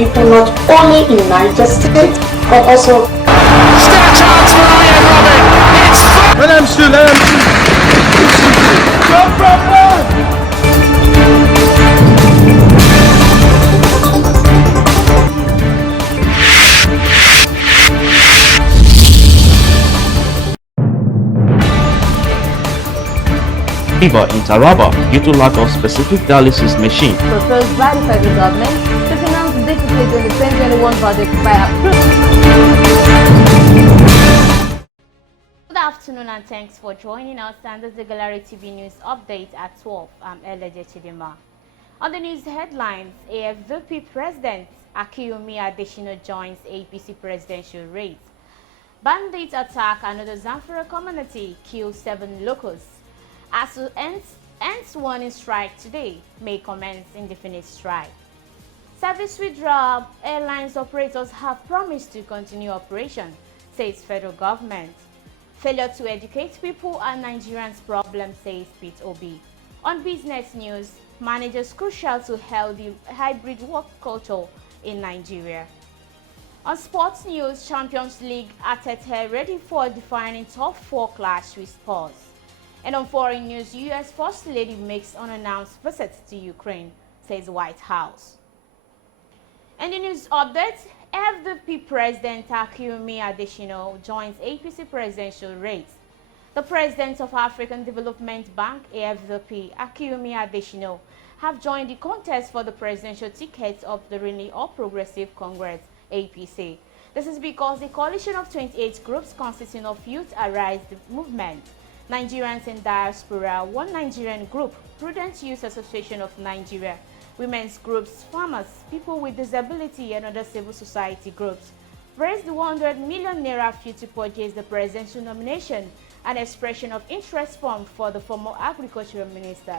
people not only in Niger State but also. Still a chance for Ian Robin. It's let him shoot. Go from fever in Taraba due to lack of specific dialysis machine. Proposed by the federal government to finance deficit in the 2021 budget by Good afternoon and thanks for joining us and this is the Gallery TV News Update at 12. I'm Eleje Chidima. On the news headlines, AfDB President AKINWUMI ADESINA joins APC presidential race. Bandit attack another Zamfara community, kill 7 locals. ASUU ends warning strike today, may commence indefinite strike. Service withdrawal, airlines operators have promised to continue operation, says federal government. Failure to educate people are Nigerians' problem, says Pete Obi. On business news, managers crucial to healthy hybrid work culture in Nigeria. On sports news, Champions League Atete ready for defining top 4 clash with Spurs. And on foreign news, U.S. First Lady makes unannounced visit to Ukraine, says White House. And in news update, AfDB President AKINWUMI ADESINA joins APC presidential race. The President of African Development Bank, AfDB, AKINWUMI ADESINA, have joined the contest for the presidential ticket of the Ruling All Progressive Congress, APC. This is because a coalition of 28 groups consisting of Youth Arise Movement, Nigerians in Diaspora, One Nigerian Group, Prudent Youth Association of Nigeria, women's groups, farmers, people with disability and other civil society groups raised the 100 million naira fee to purchase the presidential nomination, an expression of interest form for the former agricultural minister.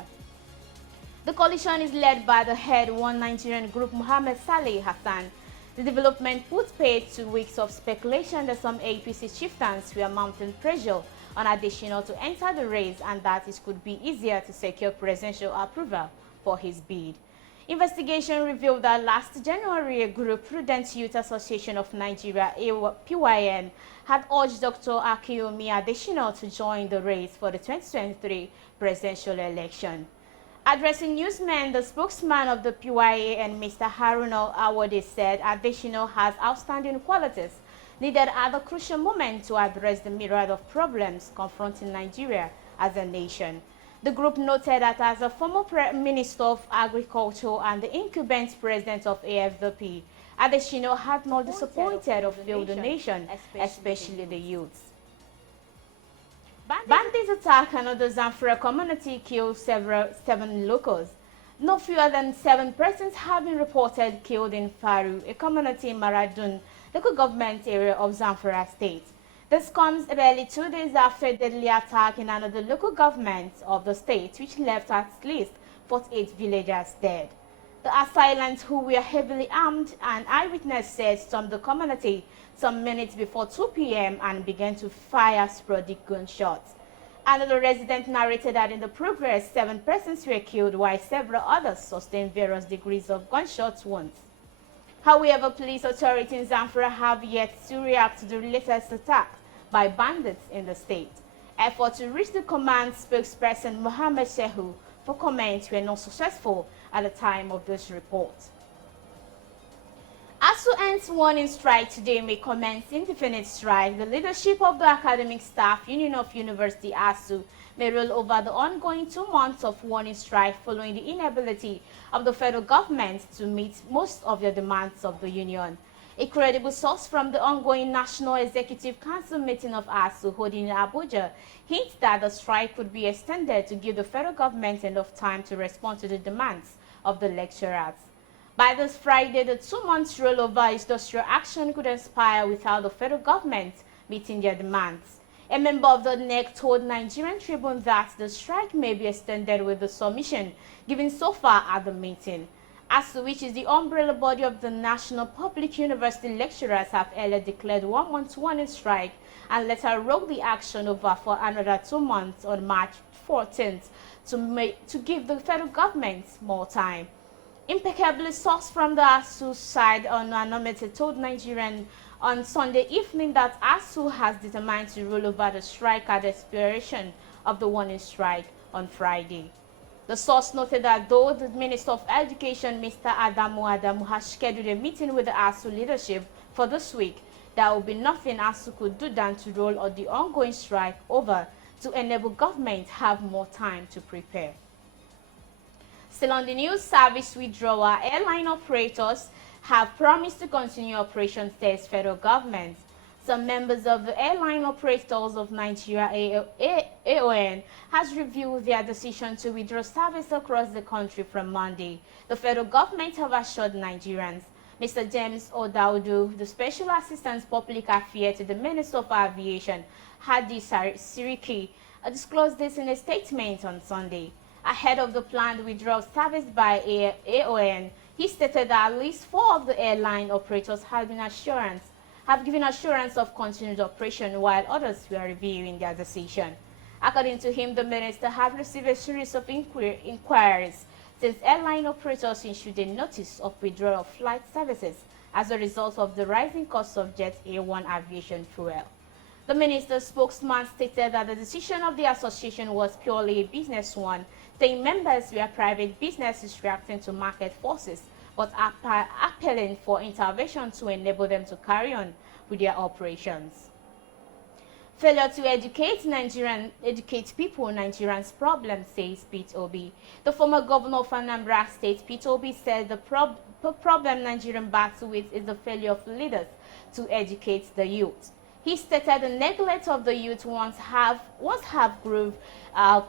The coalition is led by the head One Nigerian Group, Mohammed Saleh Hassan. The development put paid to weeks of speculation that some APC chieftains were mounting pressure on ADESINA to enter the race and that it could be easier to secure presidential approval for his bid. Investigation revealed that last January, a group, Prudent Youth Association of Nigeria, PYN, had urged Dr. AKINWUMI ADESINA to join the race for the 2023 presidential election. Addressing newsmen, the spokesman of the PYN, Mr. Haruna Awode, said ADESINA has outstanding qualities needed at a crucial moment to address the myriad of problems confronting Nigeria as a nation. The group noted that as a former Minister of Agriculture and the incumbent President of AfDB, ADESINA had not disappointed or failed the nation, especially the youths. Bandits attack another Zamfara community, killed 7 locals. No fewer than 7 persons have been reported killed in Faru, a community in Maradun, local government area of Zamfara state. This comes barely 2 days after a deadly attack in another local government of the state, which left at least 48 villagers dead. The assailants, who were heavily armed, an eyewitness said, stormed the community some minutes before 2 p.m. and began to fire sporadic gunshots. Another resident narrated that in the progress, 7 persons were killed while several others sustained various degrees of gunshot wounds. However, police authorities in Zamfara have yet to react to the latest attack by bandits in the state. Efforts to reach the command spokesperson Mohammed Shehu for comment were not successful at the time of this report. ASUU ends warning strike today, may commence indefinite strike. The leadership of the Academic Staff Union of University ASUU may roll over the ongoing 2 months of warning strike following the inability of the federal government to meet most of the demands of the union. A credible source from the ongoing National Executive Council meeting of ASUU holding in Abuja hints that the strike could be extended to give the federal government enough time to respond to the demands of the lecturers. By this Friday, the 2 months rollover industrial action could expire without the federal government meeting their demands. A member of the NEC told Nigerian Tribune that the strike may be extended with the submission given so far at the meeting. ASUU, which is the umbrella body of the National Public University lecturers, have earlier declared 1 month warning strike and later rolled the action over for another 2 months on March 14th to give the federal government more time. Impeccably sourced from the ASUU side on Anonymity told Nigerians on Sunday evening that ASUU has determined to roll over the strike at the expiration of the warning strike on Friday. The source noted that though the Minister of Education, Mr. Adamu, has scheduled a meeting with the ASUU leadership for this week, there will be nothing ASUU could do than to roll the ongoing strike over to enable government have more time to prepare. Still on the news, service withdrawal, airline operators have promised to continue operations, says federal government. Some members of the Airline Operators of Nigeria, AON, has reviewed their decision to withdraw service across the country from Monday. The federal government have assured Nigerians. Mr. James O'Dowdu, the Special Assistant Public Affairs to the Minister of Aviation, Hadi Siriki, disclosed this in a statement on Sunday. Ahead of the planned withdrawal service by AON, he stated that at least 4 of the airline operators have given assurance of continued operation, while others were reviewing their decision. According to him, the minister had received a series of inquiries since airline operators issued a notice of withdrawal of flight services as a result of the rising cost of Jet A1 aviation fuel. The minister's spokesman stated that the decision of the association was purely a business one, saying members were private businesses reacting to market forces, but appealing for intervention to enable them to carry on with their operations. Failure to educate people Nigerians' problem, says Pete Obi. The former governor of Anambra State, Pete Obi, said the problem Nigerian battle with is the failure of leaders to educate the youth. He stated the neglect of the youth once have grave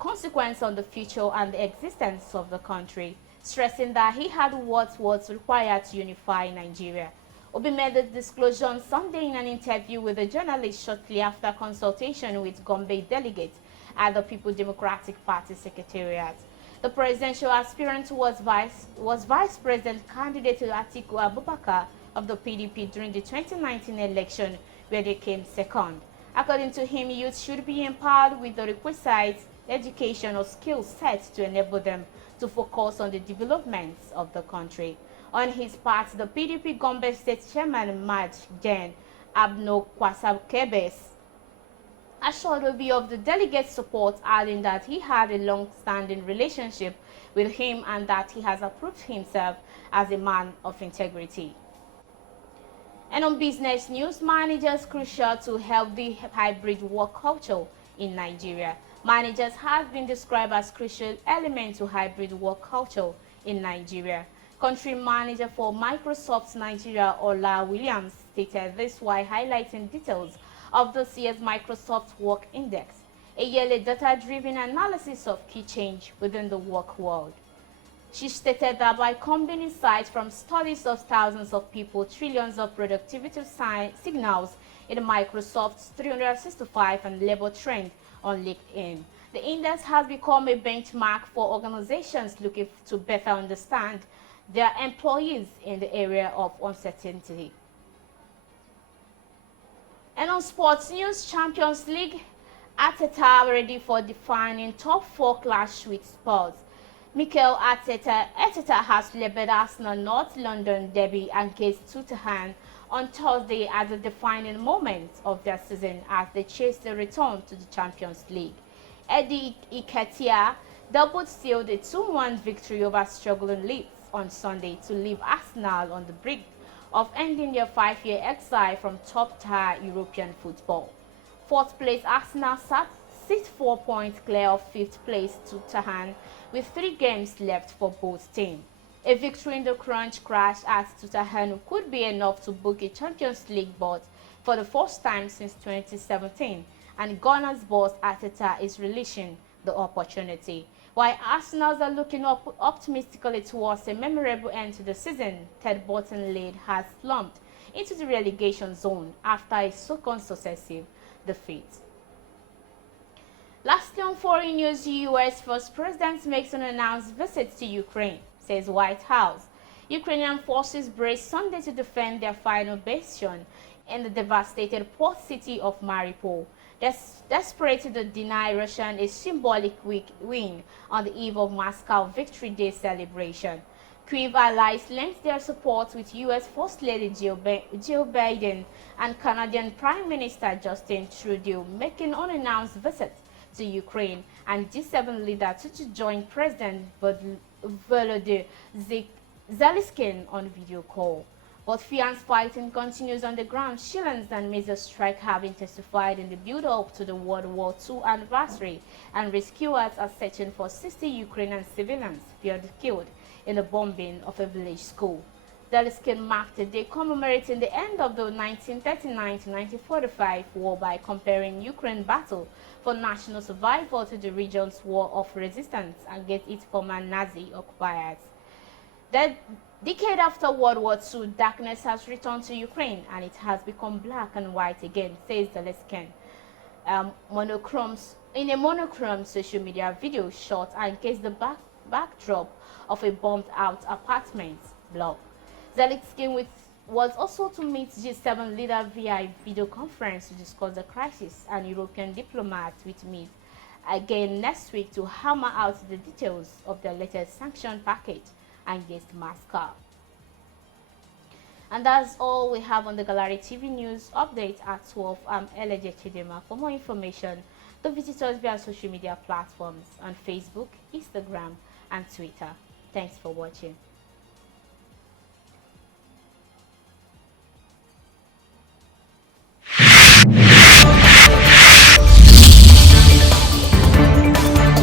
consequence on the future and the existence of the country, stressing that he had what was required to unify Nigeria. Obi made the disclosure on Sunday in an interview with a journalist shortly after consultation with Gombe delegates at the People Democratic Party Secretariat. The presidential aspirant was vice president candidate Atiku Abubakar of the PDP during the 2019 election, where they came second. According to him, youth should be empowered with the requisite education or skill sets to enable them to focus on the development of the country. On his part, the PDP Gombe State Chairman Maj Gen Abno Kwasakebes assured Obi of the delegate's support, adding that he had a long-standing relationship with him and that he has approved himself as a man of integrity. And on business news, managers crucial to healthy hybrid work culture in Nigeria. Managers have been described as crucial element to hybrid work culture in Nigeria. Country manager for Microsoft Nigeria, Ola Williams, stated this while highlighting details of this year's Microsoft Work Index, a yearly data-driven analysis of key change within the work world. She stated that by combining insights from studies of thousands of people, trillions of productivity signals in Microsoft's 365 and labor trend on LinkedIn, the index has become a benchmark for organizations looking to better understand their employees in the area of uncertainty. And on sports news, Champions League, Arteta ready for defining top 4 clash with Spurs. Mikel Arteta has labelled Arsenal North London derby against Tottenham on Thursday as a defining moment of their season as they chase the return to the Champions League. Eddie Nketiah double-sealed a 2-1 victory over struggling Leeds on Sunday to leave Arsenal on the brink of ending their 5-year exile from top-tier European football. 4th place Arsenal sits 4 points clear of 5th place Tottenham with 3 games left for both teams. A victory in the crunch crash at Tottenham could be enough to book a Champions League berth for the first time since 2017, and Gunners boss Arteta is relishing the opportunity. While Arsenal are looking optimistically towards a memorable end to the season, Ted Burton lead has slumped into the relegation zone after a second successive defeat. Lastly, on foreign news, U.S. First President makes an unannounced visit to Ukraine, says White House. Ukrainian forces braced Sunday to defend their final bastion in the devastated port city of Mariupol, desperate to deny Russia a symbolic win on the eve of Moscow Victory Day celebration. Kyiv allies lent their support with U.S. First Lady Jill Biden and Canadian Prime Minister Justin Trudeau making unannounced visit to Ukraine, and G7 leader to join President Volodymyr Zelensky on video call. But fierce fighting continues on the ground. Shillings and major strike have intensified in the build-up to the World War II anniversary, and rescuers are searching for 60 Ukrainian civilians killed in the bombing of a village school. Zelensky marked the day commemorating the end of the 1939 to 1945 war by comparing Ukraine's battle for national survival to the region's war of resistance against its former Nazi occupiers. The decade after World War II, darkness has returned to Ukraine, and it has become black and white again, says Zelensky. In a monochrome social media video shot against the backdrop of a bombed-out apartment block. Zelensky was also to meet G7 leader via video conference to discuss the crisis, and European diplomats will meet again next week to hammer out the details of the latest sanction package against Moscow. And that's all we have on the Gallery TV News update at 12. I'm Eleje Chidema. For more information, do visit us via social media platforms on Facebook, Instagram, and Twitter. Thanks for watching.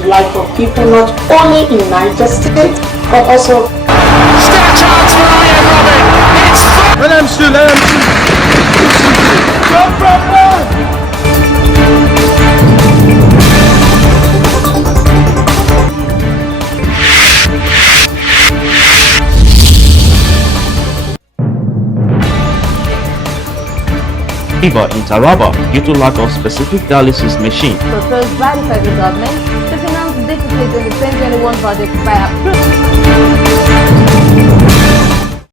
Life of people not only in Niger State but also Still a chance for Ryan Robin. It's Let him shoot, let him shoot. Go, Fever in Taraba due to lack of specific dialysis machine. Proposed by the federal government to finance deficit in the 2021 budget by April.